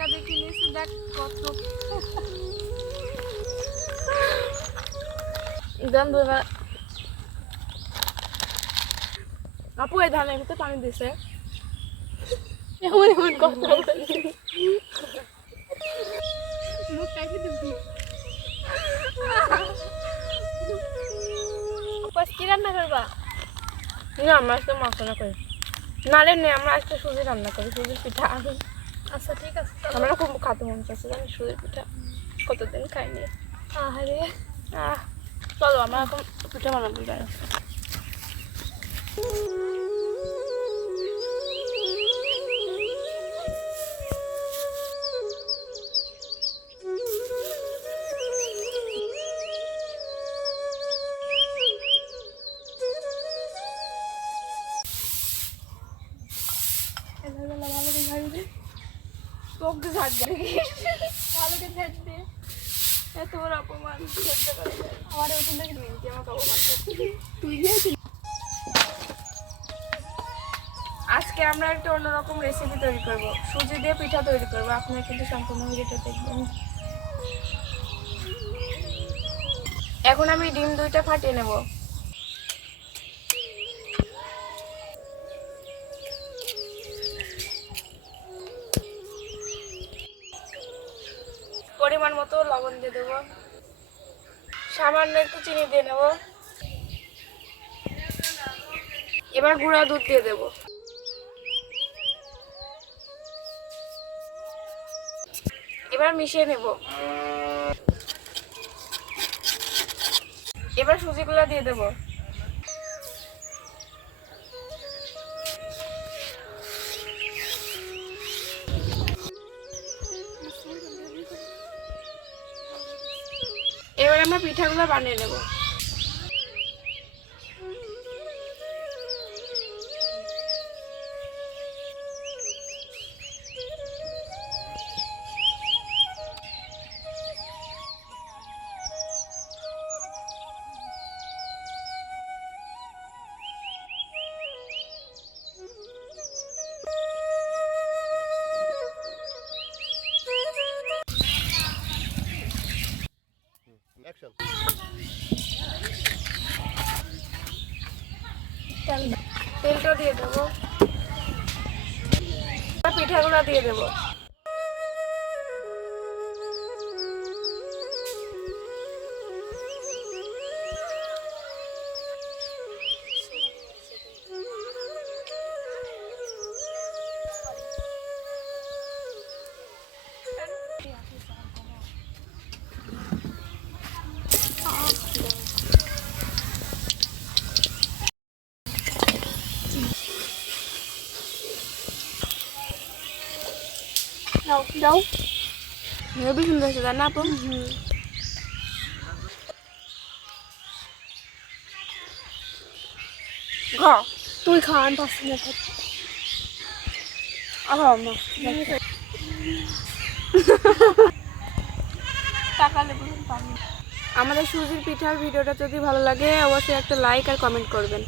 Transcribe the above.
টাকা দিয়ে কিনেছি, দেখ কত আপু এই ধানের ভিতরে পানি দিছে এমন এমন কথা মুখ কাইতে দিবি কি রান্না করবা? না আমরা আজকে মাছ রান্না করি। নালে নেই, আমরা আজকে সুজি রান্না করি, সুজির পিঠা। আচ্ছা ঠিক আছে, আমরা খুব খাতে মন চাচ্ছে জানি সুজির পিঠা, কতদিন খাইনি। আরে চলো আমরা এখন পিঠা বানাবো। যাই আজকে আমরা একটা অন্যরকম রেসিপি তৈরি করব, সুজি দিয়ে পিঠা তৈরি করব। আপনারা কিন্তু সম্পূর্ণ ভিডিওটা দেখবেন। এখন আমি ডিম 2টা ফাটিয়ে নেব। পরিমাণ মতো লবণ দিয়ে দেবো, সামান্য একটু চিনি দিয়ে নেব। এবার গুঁড়া দুধ দিয়ে দেব। এবার মিশিয়ে নেব। এবার সুজিগুলো দিয়ে দেব। এবার আমরা পিঠাগুলো বানিয়ে নেব। তেলটা দিয়ে দেবো, পিঠাগুলো দিয়ে দেবো। দাও হেবি সুন্দর হয়েছে, জানা আপু? তুই খান পছন্দ আমাদের সুজির পিঠার ভিডিওটা যদি ভালো লাগে অবশ্যই একটা লাইক আর কমেন্ট করবেন।